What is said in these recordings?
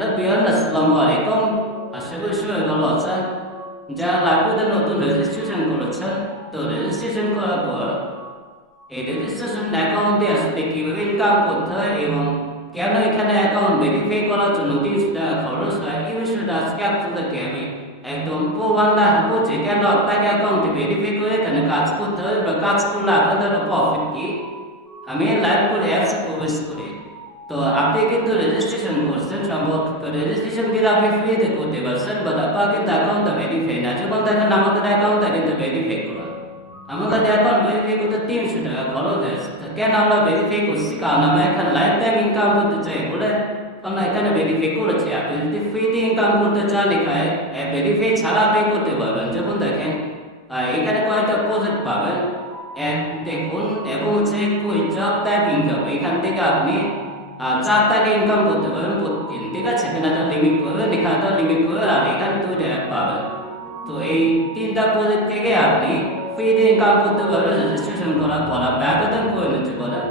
Hello বিয়ান আসসালামু আলাইকুম। আশা করি সবাই ভালো আছেন। যারা লাইভে নতুন রেজিস্ট্রেশন করেছেন, তো রেজিস্ট্রেশন করার পর এই রেজিস্ট্রেশন অ্যাকাউন্টে আসলে কিভাবে ইনকাম করতে হয় এবং কেন এখানে অ্যাকাউন্ট ভেরিফাই করার জন্য ৩০০ টাকা খরচ হয়, এই বিষয়টা আজকে আপনাদেরকে আমি একদম প্রমাণ দেখাবো যে কেন আপনাকে অ্যাকাউন্টে ভেরিফাই করে এখানে কাজ করতে হয় বা কাজ করলে আপনাদের প্রফিট কি। আমি লাইভ করে অ্যাপসে প্রবেশ করি। তো আপনি কিন্তু রেজিস্ট্রেশন করছেন, সম্ভবত রেজিস্ট্রেশন কিন্তু আপনি ফ্রিতে করতে পারছেন, বাট আপনার কিন্তু অ্যাকাউন্টটা ভেরিফাই না। যেমন দেখেন আমাদের অ্যাকাউন্টটা কিন্তু ভেরিফাই করা, আমাদের অ্যাকাউন্ট ভেরিফাই করতে ৩০০ টাকা খরচ হয়েছে। কেন আমরা ভেরিফাই করছি? কারণ আমরা এখানে লাইফ টাইম ইনকাম করতে চাই বলে আমরা এখানে ভেরিফাই করেছি। আপনি যদি ফ্রিতে ইনকাম করতে চান, এখানে ভেরিফাই ছাড়া পে করতে পারবেন। যেমন দেখেন এখানে কয়েকটা প্রজেক্ট পাবেন, দেখুন, এবং হচ্ছে জব টাইপ ইনকাম। এখান থেকে আপনি ৪ টাকা ইনকাম করতে পারবেন প্রতিদিন, ঠিক আছে? এখানে একটা লিমিট পাবেন, এখানে একটা লিমিট পাবেন, আর এখানে 2টা পাবেন। তো এই 3টা প্রজেক্ট থেকে আপনি ফ্রিতে ইনকাম করতে পারবেন রেজিস্ট্রেশন করার পর। আপনি আবেদন করে নিতে পারেন।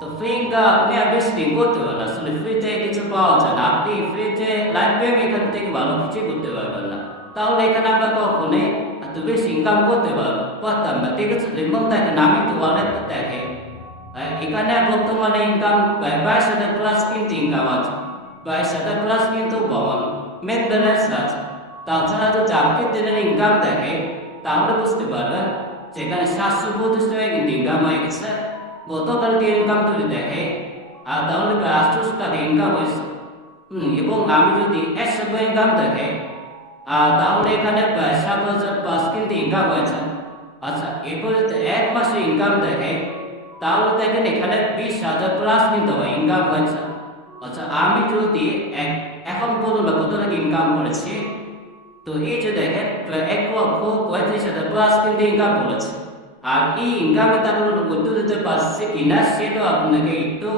তো ফ্রি ইনকাম আপনি বেশি করতে পারেন, আসলে ফ্রিতে কিছু পাওয়া যায় না। আপনি ফ্রিতে লাইফ টাইম এখান থেকে ভালো কিছু করতে পারবেন না। তাহলে এখানে আমরা কখনোই এত বেশি ইনকাম করতে পারতাম না, ঠিক আছে? যেমন দেখেন আমি তো ওয়ালেটটা দেখে এখানে বর্তমানে ইনকাম 22,000 প্লাস কিন্তু ইনকাম আছে, 22,000 প্লাস কিন্তু মেন ব্যালেন্স আছে। তাছাড়া যদি আপনি দিনের ইনকাম দেখে তাহলে বুঝতে পারবেন যেখানে 725 টাকা কিন্তু ইনকাম হয়ে গেছে। গতকালকে ইনকাম যদি দেখে তাহলে 800 টাকা ইনকাম হয়েছে। এবং আমি যদি 100 ইনকাম দেখে তাহলে এখানে 7,000 প্লাস কিন্তু ইনকাম হয়েছে। আচ্ছা, এরপরে যদি 1 মাসে ইনকাম দেখে তাহলে দেখেন এখানে 20,000 প্লাস কিন্তু ইনকাম হয়েছে। আচ্ছা, আমি যদি এখন পর্যন্ত কত টাকা ইনকাম করেছি, তো এই যে দেখেন 1,35,000 প্লাস কিন্তু ইনকাম করেছে। আর এই ইনকামে তারপর করতে দিতে পারছে কিনা সেটাও আপনাকে একটু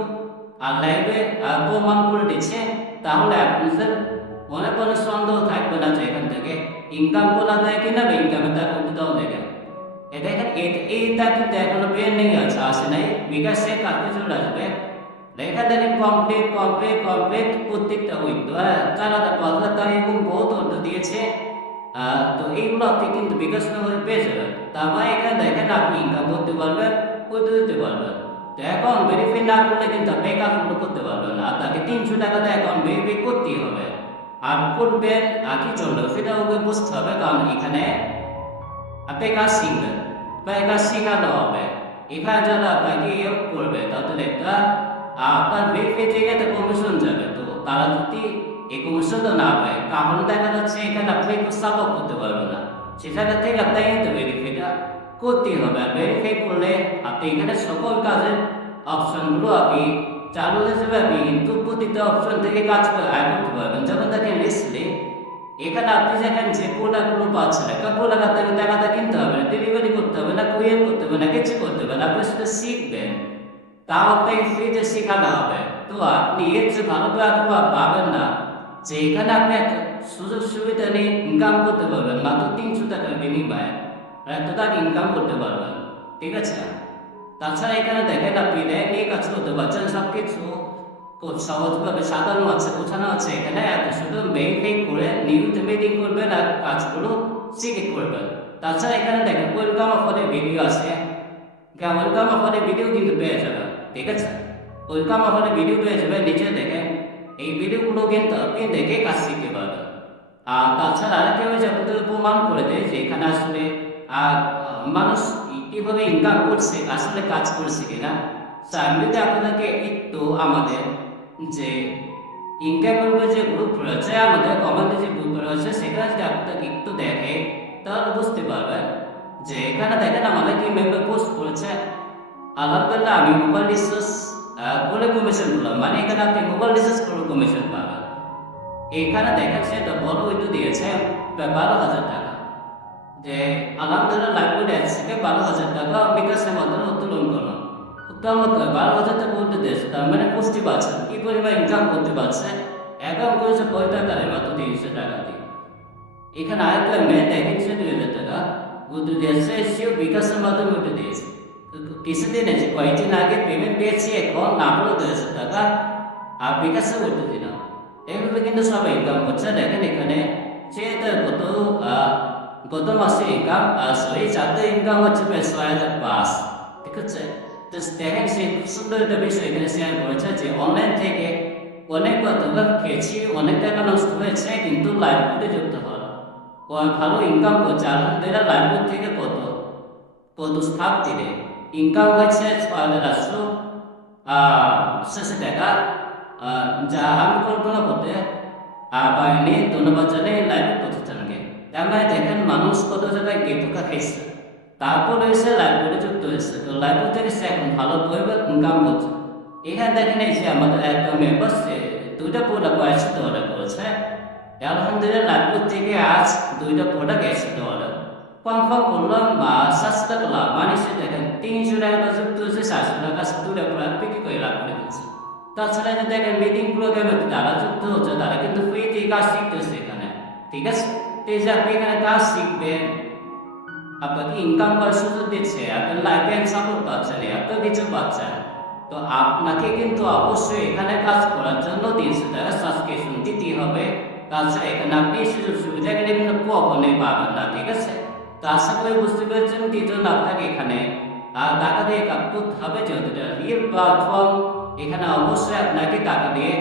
লাইভে প্রমাণ করে দিচ্ছে। তাহলে আপনাদের মনে কোনো সন্দেহ থাকবে না যে এখান থেকে ইনকাম করা যায় কিনা বা ইনকামে তার করতে দেওয়া যায় কিনা। দেখেন এইটা কিন্তু এখনো পেন্ডিং আছে, আসে নাই। বিকাশে কালকে চলে আসবে। লেখা দেখেন কমপ্লিট কমপ্লিট কমপ্লিট প্রত্যেকটা উইক 4,000 5,000 টাকা এবং বহুত অর্ডার দিয়েছে। তো এইগুলো আপনি কিন্তু বিকাশ করে পেয়ে যাবেন। তার মানে এখানে দেখেন আপনি ইনকাম করতে পারবেন, করতে দিতে পারবেন। তো অ্যাকাউন্ট ভেরিফাই না করলে কিন্তু আপনি অ্যাকাউন্ট করতে পারবেন না। আপনাকে 300 টাকা দিয়ে অ্যাকাউন্ট ভেরিফাই করতেই হবে। আর করবেন কি জন্য সেটা ওকে বুঝতে হবে, কারণ এখানে আপনি কাজ শিখবেন বা কাজ শেখানো হবে। এখানে যারা আপনাকে হেল্প করবে তাদের একটা আপনার ভেরিফাই জায়গাতে কমিশন যাবে। তো তারা যদি এই কমিশনটা না পায় তাহলে দেখা যাচ্ছে এখানে আপনি সাপোর্ট করতে পারবেন না। সে জায়গা থেকে আপনাকে কিন্তু ভেরিফাইটা করতেই হবে। আর ভেরিফাই করলে আপনি এখানে সকল কাজের অপশনগুলো আপনি চালু হয়ে যাবে। আপনি কিন্তু প্রতিটা অপশন থেকে কাজ করতে পারবেন। যেমন দেখেন রিসেন্টলি এখানে আপনি যেখানে যে প্রোডাক্টগুলো পাচ্ছেন, একটা প্রোডাক্ট আপনাকে টাকাটা কিনতে হবে না, ডেলিভারি করতে হবে না, কুরিয়ার করতে হবে না, কিছু করতে হবে না। আপনি সেটা শিখবেন, তাও আপনাকে ফ্রিতে শেখানো হবে। তো আপনি এর চেয়ে ভালো প্ল্যাটফর্ম পাবেন না যে এখানে আপনি একটা সুযোগ সুবিধা নিয়ে ইনকাম করতে পারবেন মাত্র 300 টাকার বিনিময়ে এত টাকা ইনকাম করতে পারবেন, ঠিক আছে? তাছাড়া এখানে দেখেন আপনি র্যাঙ্ক নিয়ে কাজ করতে পারছেন, সব কিছু খুব সহজভাবে সাধারণ আছে, গোছানো আছে। এখানে শুধু ভেরিফাই করে নিয়মিত মিটিং করবেন আর কাজগুলো শিখে করবেন। তাছাড়া এখানে দেখেন ওয়েলকাম অফারের ভিডিও আছে, ওয়েলকাম অফারের ভিডিও কিন্তু পেয়ে যাবেন, ঠিক আছে? ওয়েলকাম অফারের ভিডিও পেয়ে যাবেন, নিচে দেখেন এই ভিডিওগুলো কিন্তু আপনি দেখে কাজ শিখতে পারবেন। আর তাছাড়া আরেকটা হয়েছে আপনাদের প্রমাণ করে দেয় যে এখানে আসলে মানুষ কিভাবে ইনকাম করছে, আসলে কাজ করছে কিনা। আমি যদি আপনাদেরকে একটু আমাদের যে ইনকাম যে গ্রুপ রয়েছে, আমাদের কমেন্টে যে গ্রুপ রয়েছে সেখানে যদি আপনাকে একটু দেখে তাহলে বুঝতে পারবেন যে এখানে দেখেন আমাদের কি মেম্বার পোস্ট করেছে। আলহামদুলিল্লাহ আমি মোবাইল রিসার্চ করে কমিশন পেলাম, মানে এখানে আপনি মোবাইল রিসার্চ করে কমিশন পাবেন। এখানে দেখেন সেটা বড় হইতে দিয়েছে 12,000 টাকা, যে আলহামদুলিল্লাহ লাগবে থেকে 12,000 টাকা বিকাশের মাধ্যমে উত্তোলন করলো। উত্তোলন 12,000 টাকা উঠতে দিয়েছে, তার মানে বুঝতে পারছেন কি পরিমাণ ইনকাম করতে পারছে। অ্যাকাউন্ট করেছে কয় টাকা, মাত্র 300 টাকা দিয়ে। এখানে আরেকটা মেয়ে দেখেন সে 2,000 টাকা উঠতে দিয়েছে, সেও বিকাশের মাধ্যমে উঠে দিয়েছে। কিছুদিন আছে, কয়েকদিন আগে পেমেন্ট পেয়েছি, এখন না হলেও 2,000 টাকা আর বিকাশে উঠতে দিলাম। এভাবে কিন্তু সবাই ইনকাম করছে। দেখেন এখানে সে গত মাসে ইনকাম 4/4 ইনকাম হচ্ছে প্রায় 6,500, ঠিক আছে। তো দেখেন সে খুব সুন্দর একটা বিষয় এখানে শেয়ার করেছে যে অনলাইন থেকে অনেক টাকা খেয়েছি, অনেক টাকা নষ্ট হয়েছে, কিন্তু লাইভলিহুডে যুক্ত হলো, ও ভালো ইনকাম করছে। আলহামদুলিল্লাহ লাইভলিহুড থেকে কত স্থাপ দিলে ইনকাম হয়েছে 6,440 টাকা, যা আমি কল্পনা করতে পারিনি। ধন্যবাদ জানাই লাইভলিহুড প্রতিষ্ঠানকে। তার মানে দেখেন মানুষ কত জায়গায় ধোকা খেয়েছে, তারপর এসে লাইভলিহুডে যুক্ত হয়েছে। তো লাইভলিহুড থেকে সে এখন ভালো পরিমাণ ইনকাম করছে। এখানে দেখেন এই যে আমাদের একটা মেম্বার সে 2টা প্রোডাক্ট $100 করেছে। আলহামদুলিল্লাহ লাইভলিহুড থেকে আজ 2টা প্রোডাক্ট $100 কনফার্ম করলাম, 700 টাকা লাভ। মানে সে দেখেন 300 টাকা যুক্ত হয়েছে, 700 টাকা 2টা প্রোডাক্ট বিক্রি করে লাভ করে ফেলছে। তাছাড়া যে দেখেন মিটিং প্রোগ্রামে যারা যুক্ত হচ্ছে তারা কিন্তু ফ্রিতে কাজ শিখতেছে এখানে, ঠিক আছে। তো এই যে আপনি এখানে কাজ শিখবেন, আপনাকে ইনকাম করার সুযোগ দিচ্ছে, আপনি লাইফ টাইম সাপোর্ট পাচ্ছেন, এত কিছু পাচ্ছেন। তো আপনাকে কিন্তু অবশ্যই এখানে কাজ করার জন্য 300 টাকা সাবস্ক্রিপশন দিতে হবে। তাছাড়া এখানে আপনি সুযোগ সুবিধা কিন্তু কখনোই পাবেন না, ঠিক আছে। তো আশা করি বুঝতে পেরেছেন কি জন্য আপনাকে এখানে টাকা দিয়ে কাজ করতে হবে। যেহেতু এটা রিয়েল প্ল্যাটফর্ম, এখানে অবশ্যই আপনাকে টাকা দিয়ে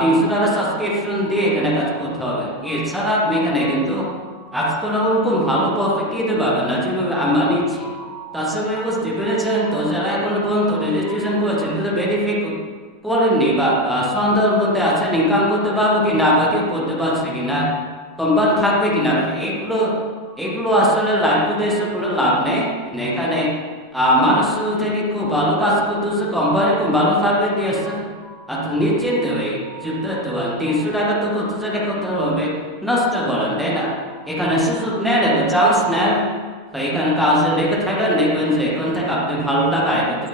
300 টাকা সাবস্ক্রিপশন দিয়ে এখানে কাজ করতে হবে। এছাড়া আপনি এখানে কিন্তু কাজ করা ওরকম ভালো প্রফিট দিতে পারবেন না যেভাবে আমরা নিচ্ছি। তাছাড়া বুঝতে পেরেছেন। তো যারা এখন পর্যন্ত রেজিস্ট্রেশন করেছেন কিন্তু ভেরিফাই করেননি বা সন্দেহের মধ্যে আছেন ইনকাম করতে পারবো কি না, বা কেউ করতে পারছে কিনা, কোম্পানি থাকবে কিনা, এগুলো আসলে লাইভলিহুডে এসে কোনো লাভ নেই। এখানে মানুষ থেকে খুব ভালো কাজ করতেছে, কোম্পানি খুব ভালো সার্ভিস দিয়েছে। আর নিশ্চিন্ত হয়ে যুক্ত হতে পারেন। 300 টাকা তো করতে জায়গায় করতে হবে, নষ্ট করেন, তাই না। এখানে সুযোগ নেন, একটা চান্স নেন, এখানে কাজে লেগে থাকেন, দেখবেন যে এখান থেকে আপনি ভালো টাকা আয় করতে